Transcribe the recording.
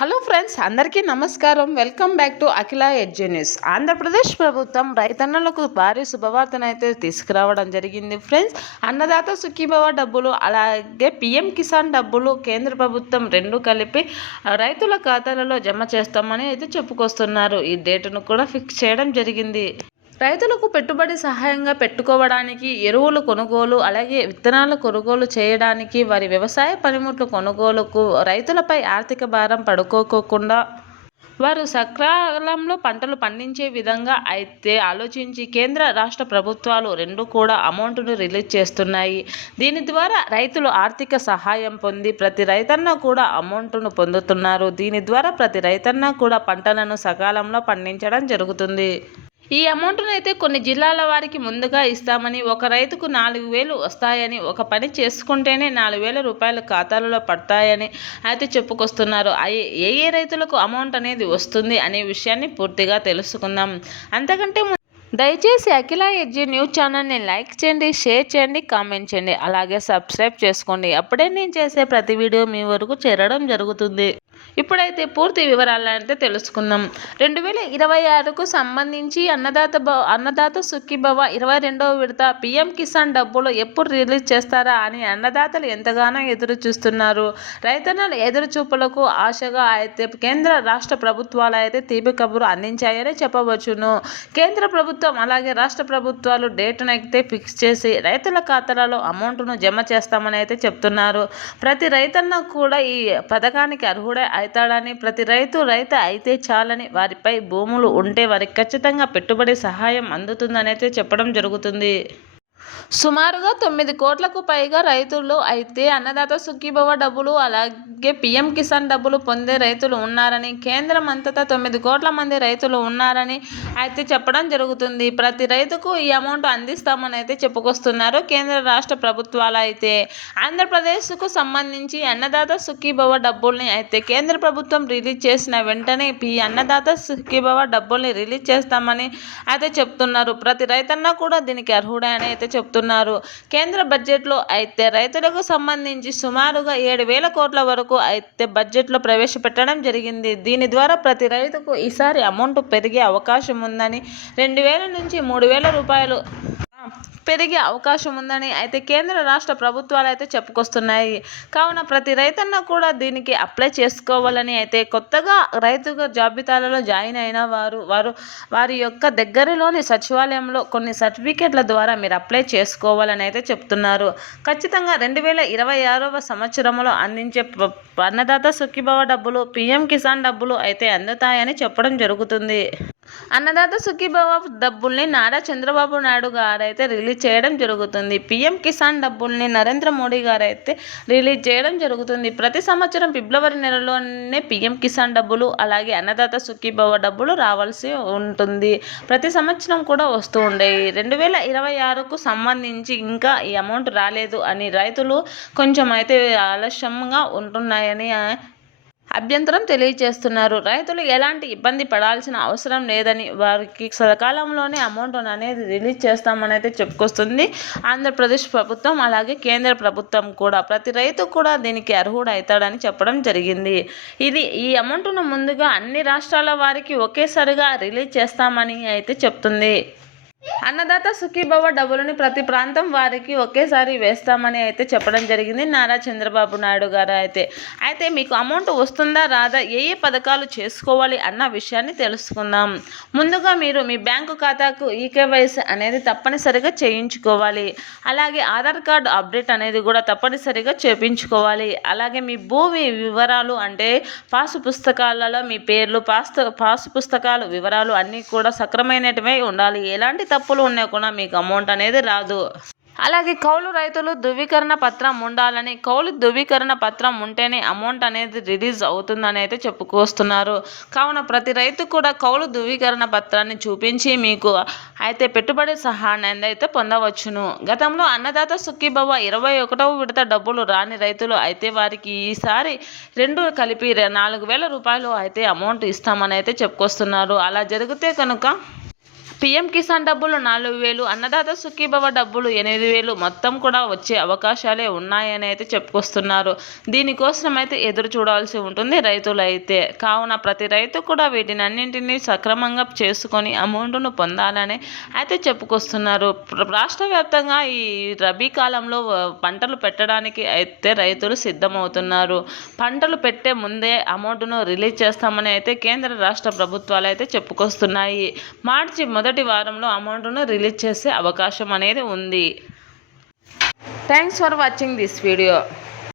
Hello friends, అందరికీ నమస్కారం. Welcome back to Akhila edge news. Andhra Pradesh ప్రభుత్వం రైతన్నలకు భారీ శుభవార్తనైతే తీసుకురావడం జరిగింది ఫ్రెండ్స్. అన్నదాత సుఖీభవ డబ్బులు అలాగే పిఎం కిసాన్ డబ్బులు కేంద్ర ప్రభుత్వం రెండు కలిపి రైతుల ఖాతాలలో జమ చేస్తామని అయితే చెప్పుకొస్తున్నారు. ఈ డేటును కూడా ఫిక్స్ చేయడం జరిగింది. రైతులకు పెట్టుబడి సహాయంగా పెట్టుకోవడానికి, ఎరువులు కొనుగోలు అలాగే విత్తనాల కొనుగోలు చేయడానికి, వారి వ్యవసాయ పనిముట్లు కొనుగోలుకు రైతులపై ఆర్థిక భారం పడుకోకుండా వారు సకాలంలో పంటలు పండించే విధంగా అయితే ఆలోచించి కేంద్ర రాష్ట్ర ప్రభుత్వాలు రెండు కూడా అమౌంట్ను రిలీజ్ చేస్తున్నాయి. దీని ద్వారా రైతులు ఆర్థిక సహాయం పొంది ప్రతి రైతన్న కూడా అమౌంట్ను పొందుతున్నారు. దీని ద్వారా ప్రతి రైతన్న కూడా పంటలను సకాలంలో పండించడం జరుగుతుంది. ఈ అమౌంట్ను అయితే కొన్ని జిల్లాల వారికి ముందుగా ఇస్తామని, ఒక రైతుకు 4,000 వస్తాయని, ఒక పని చేసుకుంటేనే 4,000 రూపాయలు ఖాతాలలో పడతాయని అయితే చెప్పుకొస్తున్నారు. ఏ ఏ రైతులకు అమౌంట్ అనేది వస్తుంది అనే విషయాన్ని పూర్తిగా తెలుసుకుందాం. అంతకంటే దయచేసి అఖిల ఎడ్జి న్యూస్ ఛానల్ని లైక్ చేయండి, షేర్ చేయండి, కామెంట్ చేయండి, అలాగే సబ్స్క్రైబ్ చేసుకోండి. అప్పుడే నేను చేసే ప్రతి వీడియో మీ వరకు చేరడం జరుగుతుంది. ఇప్పుడైతే పూర్తి వివరాలైతే తెలుసుకుందాం. 2026కు సంబంధించి అన్నదాత సుఖీభవ 22వ విడత పిఎం కిసాన్ డబ్బులు ఎప్పుడు రిలీజ్ చేస్తారా అని అన్నదాతలు ఎంతగానో ఎదురు చూస్తున్నారు. రైతన్నల ఎదురు చూపులకు ఆశగా అయితే కేంద్ర రాష్ట్ర ప్రభుత్వాలు అయితే తీపి కబురు అందించాయని చెప్పవచ్చును. కేంద్ర ప్రభుత్వం అలాగే రాష్ట్ర ప్రభుత్వాలు డేటును అయితే ఫిక్స్ చేసి రైతుల ఖాతాలలో అమౌంట్ను జమ చేస్తామని అయితే చెప్తున్నారు. ప్రతి రైతన్న కూడా ఈ పథకానికి అర్హుడే అవుతాడని, ప్రతి రైతు అయితే చాలని, వారిపై భూములు ఉంటే వారికి ఖచ్చితంగా పెట్టుబడి సహాయం అందుతుందని అయితే చెప్పడం జరుగుతుంది. సుమారుగా 9 కోట్లకు పైగా రైతులు అయితే అన్నదాత సుఖీభవ డబ్బులు అలాగే పిఎం కిసాన్ డబ్బులు పొందే రైతులు ఉన్నారని, కేంద్రం అంతటా 9 కోట్ల మంది రైతులు ఉన్నారని అయితే చెప్పడం జరుగుతుంది. ప్రతి రైతుకు ఈ అమౌంట్ అందిస్తామని అయితే చెప్పుకొస్తున్నారు కేంద్ర రాష్ట్ర ప్రభుత్వాలు. అయితే ఆంధ్రప్రదేశ్కు సంబంధించి అన్నదాత సుఖీభవ డబ్బుల్ని అయితే కేంద్ర ప్రభుత్వం రిలీజ్ చేసిన వెంటనే అన్నదాత సుఖీభవ డబ్బుల్ని రిలీజ్ చేస్తామని అయితే చెప్తున్నారు. ప్రతి రైతన్న కూడా దీనికి అర్హుడే అని అయితే చెప్తున్నారు. కేంద్ర బడ్జెట్లో అయితే రైతులకు సంబంధించి సుమారుగా 7,000 కోట్ల వరకు అయితే బడ్జెట్లో ప్రవేశపెట్టడం జరిగింది. దీని ద్వారా ప్రతి రైతుకు ఈసారి అమౌంట్ పెరిగే అవకాశం ఉందని, 2,000 నుంచి 3,000 రూపాయలు పెరిగే అవకాశం ఉందని అయితే కేంద్ర రాష్ట్ర ప్రభుత్వాలు అయితే చెప్పుకొస్తున్నాయి. కావున ప్రతి రైతన్న కూడా దీనికి అప్లై చేసుకోవాలని అయితే కొత్తగా రైతుగా జాబితాలలో జాయిన్ అయిన వారి యొక్క దగ్గరలోని సచివాలయంలో కొన్ని సర్టిఫికేట్ల ద్వారా మీరు అప్లై చేసుకోవాలని అయితే చెప్తున్నారు. ఖచ్చితంగా 2026వ సంవత్సరంలో అందించే అన్నదాత సుఖీభవ డబ్బులు, పిఎం కిసాన్ డబ్బులు అయితే అందుతాయని చెప్పడం జరుగుతుంది. అన్నదాత సుఖీభవ డబ్బుల్ని నారా చంద్రబాబు నాయుడు గారు అయితే రిలీజ్ చేయడం జరుగుతుంది. పిఎం కిసాన్ డబ్బుల్ని నరేంద్ర మోడీ గారు అయితే రిలీజ్ చేయడం జరుగుతుంది. ప్రతి సంవత్సరం ఫిబ్రవరి నెలలోనే పిఎం కిసాన్ డబ్బులు అలాగే అన్నదాత సుఖీభవ డబ్బులు రావాల్సి ఉంటుంది. ప్రతి సంవత్సరం కూడా వస్తూ ఉండేవి. 2026కు సంబంధించి ఇంకా ఈ అమౌంట్ రాలేదు అని రైతులు కొంచెం అయితే ఆలస్యంగా ఉంటున్నాయని అభ్యంతరం తెలియజేస్తున్నారు. రైతులు ఎలాంటి ఇబ్బంది పడాల్సిన అవసరం లేదని, వారికి సకాలంలోనే అమౌంట్ అనేది రిలీజ్ చేస్తామని అయితే చెప్పుకొస్తుంది ఆంధ్రప్రదేశ్ ప్రభుత్వం అలాగే కేంద్ర ప్రభుత్వం కూడా. ప్రతి రైతు కూడా దీనికి అర్హుడు అవుతాడని చెప్పడం జరిగింది. ఈ అమౌంట్ను ముందుగా అన్ని రాష్ట్రాల వారికి ఒకేసారిగా రిలీజ్ చేస్తామని అయితే చెప్తుంది. అన్నదాత సుఖీభవ డబ్బులని ప్రతి ప్రాంతం వారికి ఒకేసారి వేస్తామని అయితే చెప్పడం జరిగింది నారా చంద్రబాబు నాయుడు గారు. అయితే మీకు అమౌంట్ వస్తుందా రాదా, ఏ ఏ పథకాలు చేసుకోవాలి అన్న విషయాన్ని తెలుసుకుందాం. ముందుగా మీరు మీ బ్యాంకు ఖాతాకు ఈకేవైసీ అనేది తప్పనిసరిగా చేయించుకోవాలి. అలాగే ఆధార్ కార్డు అప్డేట్ అనేది కూడా తప్పనిసరిగా చేయించుకోవాలి. అలాగే మీ భూమి వివరాలు అంటే పాసు పుస్తకాలలో మీ పేర్లు, పాసు పుస్తకాలు వివరాలు అన్నీ కూడా సక్రమైనటివై ఉండాలి. ఎలాంటి తప్పులు ఉన్నా కూడా మీకు అమౌంట్ అనేది రాదు. అలాగే కౌలు రైతులు ధృవీకరణ పత్రం ఉండాలని, కౌలు ధృవీకరణ పత్రం ఉంటేనే అమౌంట్ అనేది రిలీజ్ అవుతుందని అయితే చెప్పుకొస్తున్నారు. కావున ప్రతి రైతు కూడా కౌలు ధృవీకరణ పత్రాన్ని చూపించి మీకు అయితే పెట్టుబడి సహాయాన్ని అయితే పొందవచ్చును. గతంలో అన్నదాత సుఖీభవ 21వ విడత డబ్బులు రాని రైతులు అయితే వారికి ఈసారి రెండు కలిపి 4,000 రూపాయలు అయితే అమౌంట్ ఇస్తామని అయితే చెప్పుకొస్తున్నారు. అలా జరిగితే కనుక పీఎం కిసాన్ డబ్బులు 4,000, అన్నదాత సుఖీభవ డబ్బులు 8,000 మొత్తం కూడా వచ్చే అవకాశాలే ఉన్నాయని అయితే చెప్పుకొస్తున్నారు. దీనికోసం అయితే ఎదురు చూడాల్సి ఉంటుంది రైతులైతే. కావున ప్రతి రైతు కూడా వీటినన్నింటినీ సక్రమంగా చేసుకొని అమౌంట్ను పొందాలని అయితే చెప్పుకొస్తున్నారు. రాష్ట్ర వ్యాప్తంగా ఈ రబీ కాలంలో పంటలు పెట్టడానికి అయితే రైతులు సిద్ధమవుతున్నారు. పంటలు పెట్టే ముందే అమౌంట్ను రిలీజ్ చేస్తామని అయితే కేంద్ర రాష్ట్ర ప్రభుత్వాలు అయితే చెప్పుకొస్తున్నాయి. మార్చి మొదటి వారంలో అమౌంట్ను రిలీజ్ చేసే అవకాశం అనేది ఉంది. Thanks for watching this video.